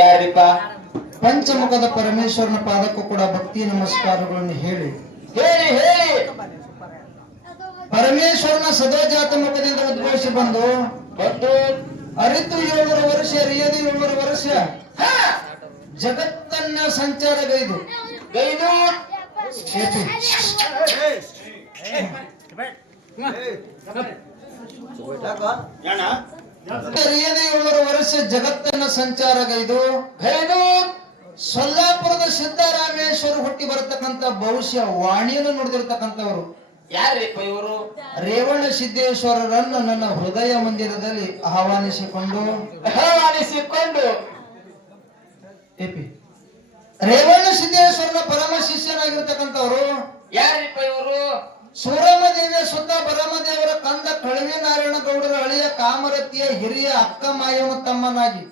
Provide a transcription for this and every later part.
ಯಾರಿಪ್ಪ? ಪಂಚಮುಖದ ಪರಮೇಶ್ವರನ ಪಾದಕ್ಕೂ ಕೂಡ ಭಕ್ತಿ ನಮಸ್ಕಾರಗಳನ್ನು ಹೇಳಿ ಹೇಳಿ ಹೇಳಿ. ಪರಮೇಶ್ವರನ ಸದಾಜಾತ ಮುಖದಿಂದ ಉದ್ಭವಿಸಿ ಬಂದು ಅರಿತು 700 ವರ್ಷ, ಅರಿಯದು 700 ವರ್ಷ ಜಗತ್ತನ್ನ ಸಂಚಾರಗೈದು ಗೈದು ಅರಿಯದು 700 ವರ್ಷ ಜಗತ್ತನ್ನ ಸಂಚಾರಗೈದು ಸೊಲ್ಲಾಪುರದ ಸಿದ್ದರಾಮೇಶ್ವರ ಹುಟ್ಟಿ ಬರತಕ್ಕಂತ ಬಹುಶಃ ವಾಣಿಯನ್ನು ನುಡಿದಿರ್ತಕ್ಕಂಥವರು ಯಾರಿಪ್ಪ ಇವರು? ರೇವಣ ಸಿದ್ದೇಶ್ವರರನ್ನು ನನ್ನ ಹೃದಯ ಮಂದಿರದಲ್ಲಿ ಆಹ್ವಾನಿಸಿಕೊಂಡು ರೇವಣ ಸಿದ್ದೇಶ್ವರನ ಪರಮ ಶಿಷ್ಯನಾಗಿರ್ತಕ್ಕಂಥವರು ಯಾರಿಪ್ಪ ಇವರು? ಸೂರಮದೇವಿಯ ಸುತ್ತ ಬರಮದೇವರ ಕಂದ ಕಳವಿ ನಾರಾಯಣ ಗೌಡರ ಹಳೆಯ ಕಾಮರತಿಯ ಹಿರಿಯ ಅಕ್ಕ ಮಾಯವ ತಮ್ಮನಾಗಿ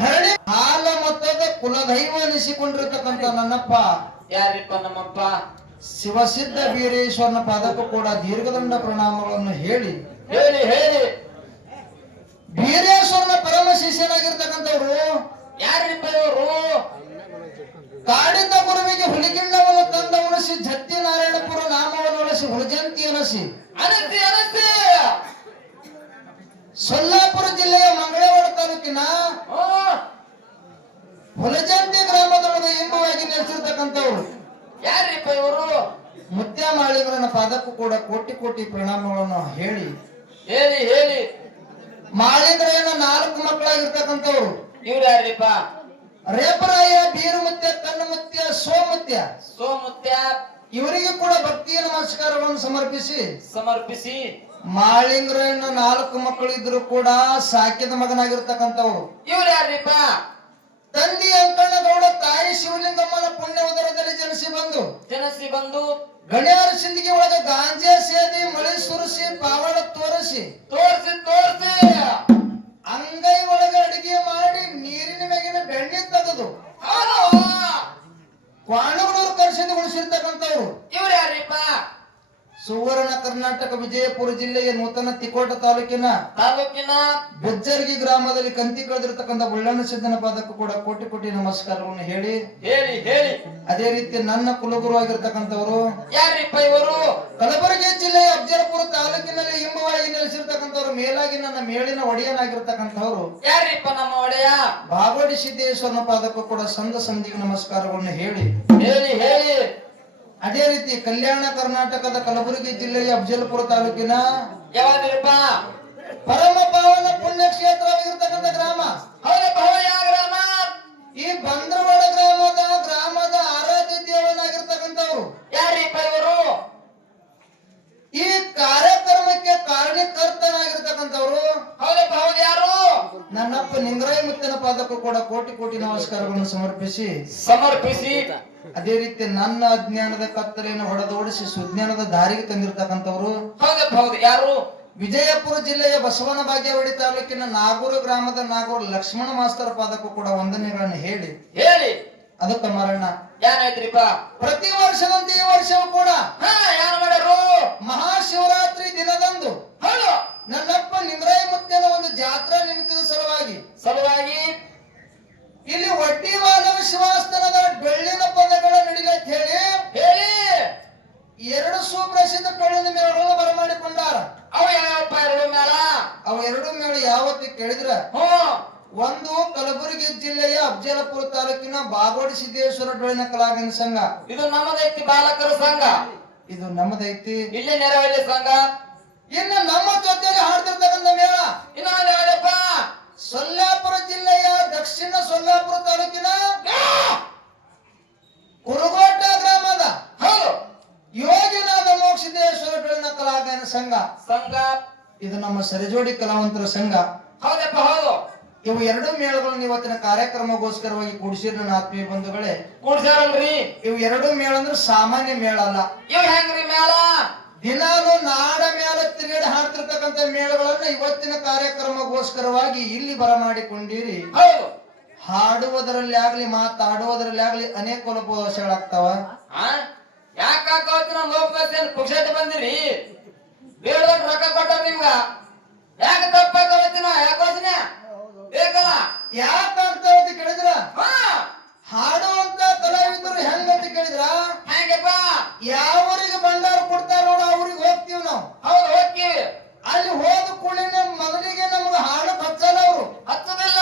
ಧರಣಿ ಹಾಲ ಮತದ ಕುಲದೈವ ಅನಿಸಿಕೊಂಡಿರ್ತಕ್ಕಂಥ ನನ್ನಪ್ಪ ಯಾರಿಪ್ಪ? ನಮ್ಮಪ್ಪ ಶಿವಸಿದ್ಧ ವೀರೇಶ್ವರನ ಪಾದಕ್ಕೂ ಕೂಡ ದೀರ್ಘದಂಡ ಪ್ರಣಾಮಗಳನ್ನು ಹೇಳಿ ಹೇಳಿ ಹೇಳಿ. ವೀರೇಶ್ವರನ ಪರಮ ಶಿಷ್ಯನಾಗಿರ್ತಕ್ಕಂಥವ್ರು ಯಾರಿಪ್ಪ ಇವರು? ಕಾಡಿದ ಗುರುವಿಗೆ ಹುಲಿಗಿಂಡವನ್ನು ತಂದ ಉಣಿಸಿ ಜತ್ತಿ ನಾರಾಯಣಪುರ ನಾಮವನ್ನು ಉಳಿಸಿ ಹುಲಜಂತಿ ಅನಸಿ ಅನಸ್ತಿ ಅನಸ್ತಿ ಸೊಲ್ಲಾಪುರ ಜಿಲ್ಲೆಯ ಮಂಗಳವಾಡ ತಾಲೂಕಿನ ಹುಲಜಂತಿ ಗ್ರಾಮದೊಳಗೆ ಎಂಬುವಾಗಿ ನೆಲೆಸಿರ್ತಕ್ಕಂಥವ್ರು ಯಾರಿಪ್ಪ ಇವರು? ಮುತ್ಯ ಮಾಳಿಗರನ್ನ ಪಾದಕ್ಕೂ ಕೂಡ ಕೋಟಿ ಕೋಟಿ ಪ್ರಣಾಮಗಳನ್ನು ಹೇಳಿ ಹೇಳಿ ಹೇಳಿ. ಮಾಳಿಗರೇನ 4 ಮಕ್ಕಳಾಗಿರ್ತಕ್ಕಂಥವ್ರು ಇವ್ರು ಯಾರಿಪ್ಪ? ರೇಪರಾಯ, ಬೀರುಮುತ್ಯ, ಕಣ್ಣುಮುತ್ಯ, ಸೋಮುತ್ಯ. ಸೋಮುತ್ಯ ಇವರಿಗೆ ಕೂಡ ಭಕ್ತಿಯ ನಮಸ್ಕಾರಗಳನ್ನು ಸಮರ್ಪಿಸಿ ಮಾಳಿಂಗ್ರನ್ನ 4 ಮಕ್ಕಳು ಇದ್ರು ಕೂಡ ಸಾಕಿದ ಮಗನಾಗಿರ್ತಕ್ಕಂಥವ್ರು ಇವ್ರು ಯಾರಿಪ್ಪ? ತಂದೆ ಅಂಕಣ್ಣಗೌಡ, ತಾಯಿ ಶಿವಲಿಂಗಮ್ಮನ ಪುಣ್ಯ ಉದರದಲ್ಲಿ ಜನಸಿ ಬಂದು ಗಣ್ಯಾರ ಸಿಂದಿಗೆ ಒಳಗ ಗಾಂಜಾ ಸೇದಿ ಮಳಿ ಸುರಿಸಿ ಪಾವಳ ತೋರಿಸಿ ಅಂಗೈ ಒಳಗ ಅಡಿಗೆ ಮಾಡಿ ನೀರಿನ ಮೇಗಿನ ಬೆಣ್ಣೆ ತೆಗೆದು ಕ್ವಾಣಗಳೂರು ಕರ್ಸಿಂದ ಉಳಿಸಿರ್ತಕ್ಕಂಥವ್ರು ಇವ್ರು ಯಾರಿಪ್ಪ? ಸುವರ್ಣ ಕರ್ನಾಟಕ ವಿಜಯಪುರ ಜಿಲ್ಲೆಯ ನೂತನ ತಿಕೋಟ ತಾಲೂಕಿನ ಬುಜ್ಜರ್ಗಿ ಗ್ರಾಮದಲ್ಲಿ ಕಂತಿ ಕಳೆದಿರ್ತಕ್ಕಂಥ ಬುಳ್ಳಣ್ಣ ಸಿದ್ದನ ಪಾದಕ್ಕೂ ಕೂಡ ಕೋಟಿ ಕೋಟಿ ನಮಸ್ಕಾರವನ್ನು ಹೇಳಿ ಹೇಳಿ ಹೇಳಿ. ಅದೇ ರೀತಿ ನನ್ನ ಕುಲಗುರು ಆಗಿರ್ತಕ್ಕಂಥವ್ರು ಯಾರಿಪ್ಪ ಇವರು? ಕಲಬುರಗಿ ಜಿಲ್ಲೆಯ ಅಫಜಲಪುರ ತಾಲೂಕಿನಲ್ಲಿ ಹಿಂಬವಾಗಿ ನೆಲೆಸಿರ್ತಕ್ಕಂಥವ್ರು ಮೇಲಾಗಿ ನನ್ನ ಮೇಳಿನ ಒಡೆಯನಾಗಿರ್ತಕ್ಕಂಥವ್ರು ಯಾರಿಪ್ಪ? ನಮ್ಮ ಒಡೆಯ ಬಾಗೋಡಿ ಸಿದ್ದೇಶ್ವರನ ಪಾದಕ್ಕೂ ಕೂಡ ಸಂಧಿಗೆ ನಮಸ್ಕಾರವನ್ನು ಹೇಳಿ ಹೇಳಿ ಹೇಳಿ. ಅದೇ ರೀತಿ ಕಲ್ಯಾಣ ಕರ್ನಾಟಕದ ಕಲಬುರಗಿ ಜಿಲ್ಲೆಯ ಅಫಜಲಪುರ ತಾಲೂಕಿನ ಯಾವ್ದಿರಪ್ಪ? ಪರಮ ಪಾವನ ಪುಣ್ಯ ಕ್ಷೇತ್ರವಾಗಿರ್ತಕ್ಕಂಥ ಗ್ರಾಮ ಹೌದಪ್ಪ. ಯಾವ ಗ್ರಾಮ? ಈ ಬಂದ್ರವಾಡ ಗ್ರಾಮದ ಆರಾಧ್ಯ ದೇವನಾಗಿರ್ತಕ್ಕಂಥವ್ರು ಯಾರಿಪ್ಪ ಇವರು? ಈ ಕಾರ್ಯಕ್ರಮಕ್ಕೆ ಕಾರಣೀಕರ್ತನಾಗಿರ್ತಕ್ಕಂಥವ್ರು ಹೌದಪ್ಪ. ಹೌದು. ಯಾರು? ನನ್ನಪ್ಪ ನಿಂಗರಾಯ ಮುತ್ತನ ಪಾದಕ್ಕೂ ಕೂಡ ಕೋಟಿ ಕೋಟಿ ನಮಸ್ಕಾರಗಳನ್ನು ಸಮರ್ಪಿಸಿ ಅದೇ ರೀತಿ ನನ್ನ ಅಜ್ಞಾನದ ಕತ್ತಲೆಯನ್ನು ಹೊಡೆದೋಡಿಸಿ ಸುಜ್ಞಾನದ ದಾರಿಗೆ ತಂದಿರತಕ್ಕಂಥವ್ರು ಹೌದಪ್ಪ. ಹೌದು. ಯಾರು? ವಿಜಯಪುರ ಜಿಲ್ಲೆಯ ಬಸವನ ಬಾಗೇವಾಡಿ ತಾಲೂಕಿನ ನಾಗೂರು ಗ್ರಾಮದ ನಾಗೂರು ಲಕ್ಷ್ಮಣ ಮಾಸ್ತರ ಪಾದಕ್ಕೂ ಕೂಡ ವಂದನೆಗಳನ್ನು ಹೇಳಿ ಹೇಳಿ. ಅದಕ್ಕೆ ಮರಣ ಏನಾಯ್ತ್ರಿಪ್ಪ? ಪ್ರತಿ ವರ್ಷದಂತೆ ಈ ವರ್ಷವೂ ಕೂಡ ಯಾರು ಮಾಡ್ಯಾರು? ಮಹಾಶಿವರಾತ್ರಿ ದಿನದಂದು ಹೌದು, ನನ್ನಪ್ಪ ನಿಂಗರಾಯ ಮುತ್ತನ ಒಂದು ಜಾತ್ರಾ ನಿಮಿತ್ತದ ಸಲುವಾಗಿ ಇಲ್ಲಿ ವಡ್ಡಿ ಮಾನವ ಶಿವಾಸ್ತನದ ಬೆಳ್ಳಿನ ಪದಗಳ ನಡಿಲಂತ ಹೇಳಿ 2 ಸುಪ್ರಸಿದ್ಧ ಬೆಳ್ಳಿನ ಮೇಳಗಳನ್ನು ಬರಮಾಡಿಕೊಂಡಾರ. ಅವು ಯಾವಪ್ಪ? 2 ಮೇಳ. ಅವು 2 ಮೇಳ ಯಾವತ್ತಿ ಕೇಳಿದ್ರ, ಒಂದು ಕಲಬುರಗಿ ಜಿಲ್ಲೆಯ ಅಫಜಲಪುರ ತಾಲೂಕಿನ ಬಾಗೋಡಿ ಸಿದ್ದೇಶ್ವರ ಡೊಳ್ಳಿನ ಕಲಾವಿದರ ಸಂಘ, ಇದು ನಮ್ಮದೈತಿ. ಬಾಲಕರ ಸಂಘ ಇದು ನಮ್ಮದೈತಿ. ಇಲ್ಲೇ ನೆರವಳ್ಳಿ ಸಂಘ. ಇನ್ನು ನಮ್ಮ ಜೊತೆಯಲ್ಲಿ ಹಾಡ್ತಿರ್ತಕ್ಕಂಥ ಮೇಳ ಇನ್ನೊಂದು ಯಾವ್ದಪ್ಪ? ಸೊಲ್ಲಾಪುರ ಜಿಲ್ಲೆಯ ದಕ್ಷಿಣ ಸೊಲ್ಲಾಪುರ ತಾಲೂಕಿನ ಕುರುಗೋಟ ಗ್ರಾಮದ ಯೋಗಿನಾದ ಮೋಕ್ಷಿದೇಶ್ವರ ಡೊಳ್ಳಿನ ಕಲಾವಿದರ ಸಂಘ ಇದು ನಮ್ಮ ಸರಿಜೋಡಿ ಕಲಾವಂತರ ಸಂಘ. ಹೌದಪ್ಪ. ಹೌದು. ಇವು 2 ಮೇಳಗಳನ್ನು ಇವತ್ತಿನ ಕಾರ್ಯಕ್ರಮಗೋಸ್ಕರವಾಗಿ ಕೂಡಿಸಿರ ನನ್ನ ಆತ್ಮೀಯ ಬಂಧುಗಳೇ. ಕೂಡ್ಸಾರಲ್ರಿ? ಇವು 2 ಮೇಳ ಅಂದ್ರೆ ಸಾಮಾನ್ಯ ಮೇಳ ಅಲ್ಲ. ಇವ್ ಹೆಂಗ್ರಿ ಮೇಳ? ದಿನಾಲು ನಾಡ ಮೇಳ ತಿರುಗಾಡಿ ಹಾಡ್ತಿರ್ತಕ್ಕಂಥ ಮೇಳಗಳನ್ನ ಇವತ್ತಿನ ಕಾರ್ಯಕ್ರಮಗೋಸ್ಕರವಾಗಿ ಇಲ್ಲಿ ಬರಮಾಡಿಕೊಂಡಿರಿ. ಹೌದು. ಹಾಡುವುದರಲ್ಲಿ ಆಗ್ಲಿ ಮಾತಾಡುವುದರಲ್ಲಿ ಆಗ್ಲಿ ಅನೇಕ ಲೋಪದೋಷಗಳಾಗ್ತಾವ. ಯಾಕಾಕವತ್ತು ನಮ್ಮ ಲೋಪದೋಷ ಪುಕ್ಷತೆ ಬಂದಿರಿ? ಬೇಡ ರೊಕ್ಕ ಕೊಟ್ಟಾರ ನಿಮ್ಗ. ಯಾಕೆ ತಪ್ಪಾಕವತ್ತಿನ ಯಾಕೋಚನೆ ಯಾಕಂತ ಕೇಳಿದ್ರ ಹಾ ಹಾಡುವಂತ ಕಲಾವಿದರು ಹೆಂಗಂತ ಕೇಳಿದ್ರ ಹೇಗಪ್ಪ ಯಾವ ಊರಿಗೆ ಭಂಡಾರ ಕೊಡ್ತಾರ ನೋಡ ಅವ್ರಿಗೆ ಹೋಗ್ತೀವಿ ನಾವು. ಹೌದು ಹೋಗ್ತೀವಿ. ಅಲ್ಲಿ ಹೋದ ಕೂಡಲೇ ಮೊದಲಿಗೆ ನಮ್ಗೆ ಹಾಡು ಹಚ್ಚಲ್ಲ ಅವರು, ಹತ್ತದಿಲ್ಲ.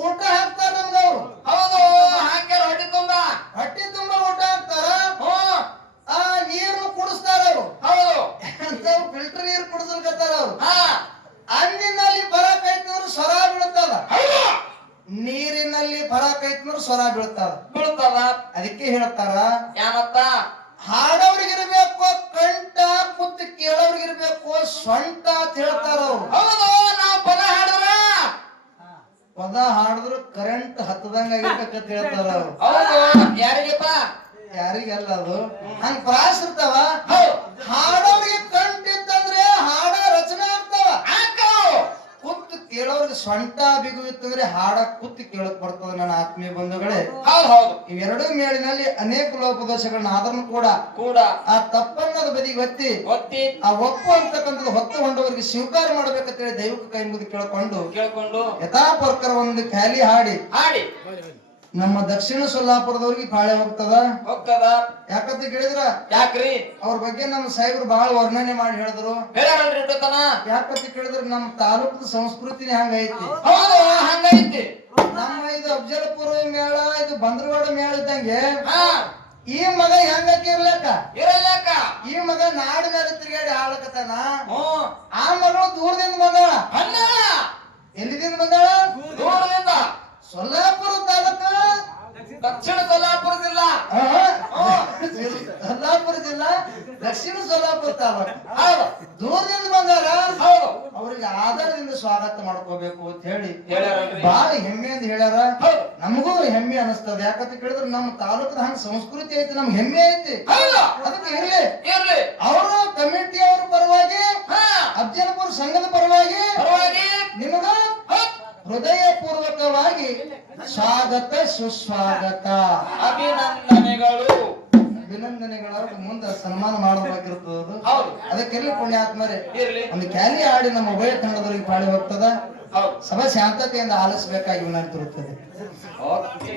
ಊಟ ಹಾಕ್ತಾರ ನಮ್ಗ ಅವ್ರು. ಹೌದು ಹಾಕ್ಯಾರ ಹೊಟ್ಟಿ ತುಂಬಾ. ಹೊಟ್ಟಿ ತುಂಬಾ ಊಟ ಹಾಕ್ತಾರ. ಹ್ಮ್ ಆ ನೀರ್ನು ಕುಡಿಸ್ತಾರ ಅವರು. ಹೌದು ಅಂತ ಫಿಲ್ಟರ್ ನೀರು ಕುಡಿಸ್ಲಿಕತ್ತಾರ ಅವ್ರು. ಹಾ ಅಂದಿನಲ್ಲಿ ಬರಕೈತಂದ್ರ ಸ್ವರ ಬೀಳ್ತದ, ಹೌದು ನೀರಿನಲ್ಲಿ ಬರಕೈತಂದ್ರ ಸ್ವರ ಬೀಳ್ತದ. ಬೀಳ್ತದ. ಅದಕ್ಕೆ ಹೇಳ್ತಾರ ಏನತ್ತ ಹಾಡೋರ್ಗಿರ್ಬೇಕು ಕಂಠ, ಕುತ್ತು ಕೇಳೋರ್ಗಿರ್ಬೇಕು ಸೊಂಟ ಅಂತ ಹೇಳ್ತಾರ ಅವ್ರು. ಹೌದು ನಾವು ಪದ ಹಾಡಿದ್ರ ಪದ ಹಾಡಿದ್ರು ಕರೆಂಟ್ ಹತ್ತದಂಗ ಆಗಿರ್ಬೇಕಂತ ಹೇಳ್ತಾರ ಅವ್ರು. ಹೌದು ಯಾರಿಗಪ್ಪ ಯಾರಿಗೆಲ್ಲ ಅದು ಹಂಗ ಪ್ರಾಸ ಇರ್ತಾವ. ಹೌದು ಹಾಡೋರಿಗೆ ಕಂಠ ಇತ್ತಂದ್ರೆ ಹಾಡ ರಚನೆ ಆಗ್ತಾವ. ಹಾಕವು ಕುತ್ತು ಕೇಳೋರ್ಗೆ ಸೊಂಟ ಬಿಗು ಇತ್ತಂದ್ರೆ ಹಾಡ ಕುತ್ತು ಕೇಳಕ್ ಬರ್ತದ. ನನ್ನ ಆತ್ಮೀಯ ಬಂಧುಗಳೇ, ಹೌದು ಹೌದು ಇವೆರಡು ಮೇಳಿನಲ್ಲಿ ಅನೇಕ ಲೋಪದೋಷಗಳನ್ನ ಆದ್ರೂ ಕೂಡ ಕೂಡ ಆ ತಪ್ಪನ್ನದ ಬದಿಗೆ ಒತ್ತಿ ಒತ್ತಿ ಆ ಒಪ್ಪು ಅಂತಕ್ಕಂಥದ್ದು ಹೊತ್ತು ಹೊಂಡವರಿಗೆ ಸ್ವೀಕಾರ ಮಾಡ್ಬೇಕಂತೇಳಿ ದೈವಕ್ಕೆ ಕೈ ಮುಗಿದು ಕೇಳ್ಕೊಂಡು ಕೇಳ್ಕೊಂಡು ಯಥಾಪರ್ಕರ ಒಂದು ಖಾಲಿ ಹಾಡಿ ಹಾಡಿ ನಮ್ಮ ದಕ್ಷಿಣ ಸೊಲ್ಲಾಪುರದವ್ರಿಗೆ ಪಾಳೆ ಹೋಗ್ತದ. ಹೋಗ್ತದ. ಯಾಕಂತ ಕೇಳಿದ್ರ ಯಾಕ್ರಿ ಅವ್ರ ಬಗ್ಗೆ ನಮ್ಮ ಸಾಹೇಬ್ರು ಬಹಳ ವರ್ಣನೆ ಮಾಡಿ ಹೇಳಿದ್ರು. ಬೇರೆಯವ್ರಿ ಇಟ್ಟತನ. ಯಾಕಂತ ಕೇಳಿದ್ರ ನಮ್ಮ ತಾಲೂಕದ ಸಂಸ್ಕೃತಿನೇ ಹಂಗೈತಿ. ಹೌದು ಹಂಗೈತಿ. ನಮ್ಮ ಇದು ಅಫಜಲಪುರ ಮೇಳ, ಇದು ಬಂದ್ರವಾಡ ಮೇಳ ಇದ್ದಂಗೆ ಹಾ ಈ ಮಗ ಹೆಂಗಕ್ಕೆ ಇರ್ಲಕ್ಕ, ಇರಲ್ಯಾಕ. ಈ ಮಗ ನಾಡು ಮೇಲೆ ತಿರುಗಾಡಿ ಆಳಕತಾನ. ಹ್ಮ್ ಆ ಮಗಳು ದೂರದಿಂದ ಬಂದಾಳ. ಅನ್ನ ಎಲ್ಲಿದಿಂದ ಬಂದಾಳ? ದೂರದಿಂದ. ಸೊಲ್ಲಾಪುರ ತಾಲೂಕ ದಕ್ಷಿಣ ಸೊಲ್ಲಾಪುರ ಜಿಲ್ಲಾ. ಸೊಲ್ಲಾಪುರ ಜಿಲ್ಲಾ ದಕ್ಷಿಣ ಸೊಲ್ಲಾಪುರ ತಾಲೂಕ. ಹೌದು ದೂರದಿಂದ ಬಂದಾರ. ಹೌದು ಅವ್ರಿಗೆ ಆಧಾರದಿಂದ ಸ್ವಾಗತ ಮಾಡ್ಕೋಬೇಕು ಅಂತ ಹೇಳಿ ಹೇಳ್ಯಾರಲ್ರಿ. ಬಹಳ ಹೆಮ್ಮೆಯಿಂದ ಹೇಳ್ಯಾರ. ಹೌದು ನಮಗೂ ಹೆಮ್ಮೆ ಅನಿಸ್ತದ. ಯಾಕಂತ ಕೇಳಿದ್ರೆ ನಮ್ಮ ತಾಲೂಕದ ಹಂಗ ಸಂಸ್ಕೃತಿ ಐತಿ, ನಮ್ಗೆ ಹೆಮ್ಮೆ ಐತಿ. ಹೌದು ಅದಕ್ಕೆ ಇರ್ಲಿ ಇರ್ಲಿ. ಅವರು ಕಮಿಟಿ ಅವ್ರ ಪರವಾಗಿ, ಹಾ ಅಫಜಲಪುರ ಸಂಘದ ಪರವಾಗಿ ಪರವಾಗಿ ನಿಮಗ ಹೃದಯ ಪೂರ್ವಕವಾಗಿ ಸ್ವಾಗತ ಸುಸ್ವಾಗತ ಅಭಿನಂದನೆಗಳು. ಅಭಿನಂದನೆಗಳ ಮುಂದೆ ಸನ್ಮಾನ ಮಾಡಬೇಕಿರ್ತದ. ಹೌದು ಅದಕ್ಕೆಲ್ಲಿ ಪುಣ್ಯಾತ್ಮರೇ ಇರ್ಲಿ. ಒಂದು ಕ್ಯಾಲಿ ಆಡಿ ನಮ್ಮ ಉಭಯ ತಂಡದವರಿಗೆ ಪಾಳಿ ಹೋಗ್ತದ. ಹೌದು ಸಭಾ ಶಾಂತತೆಯಿಂದ ಆಲಿಸಬೇಕಾಗಿ ವಿನಂತಿರುತ್ತದೆ. ಓಕೆ.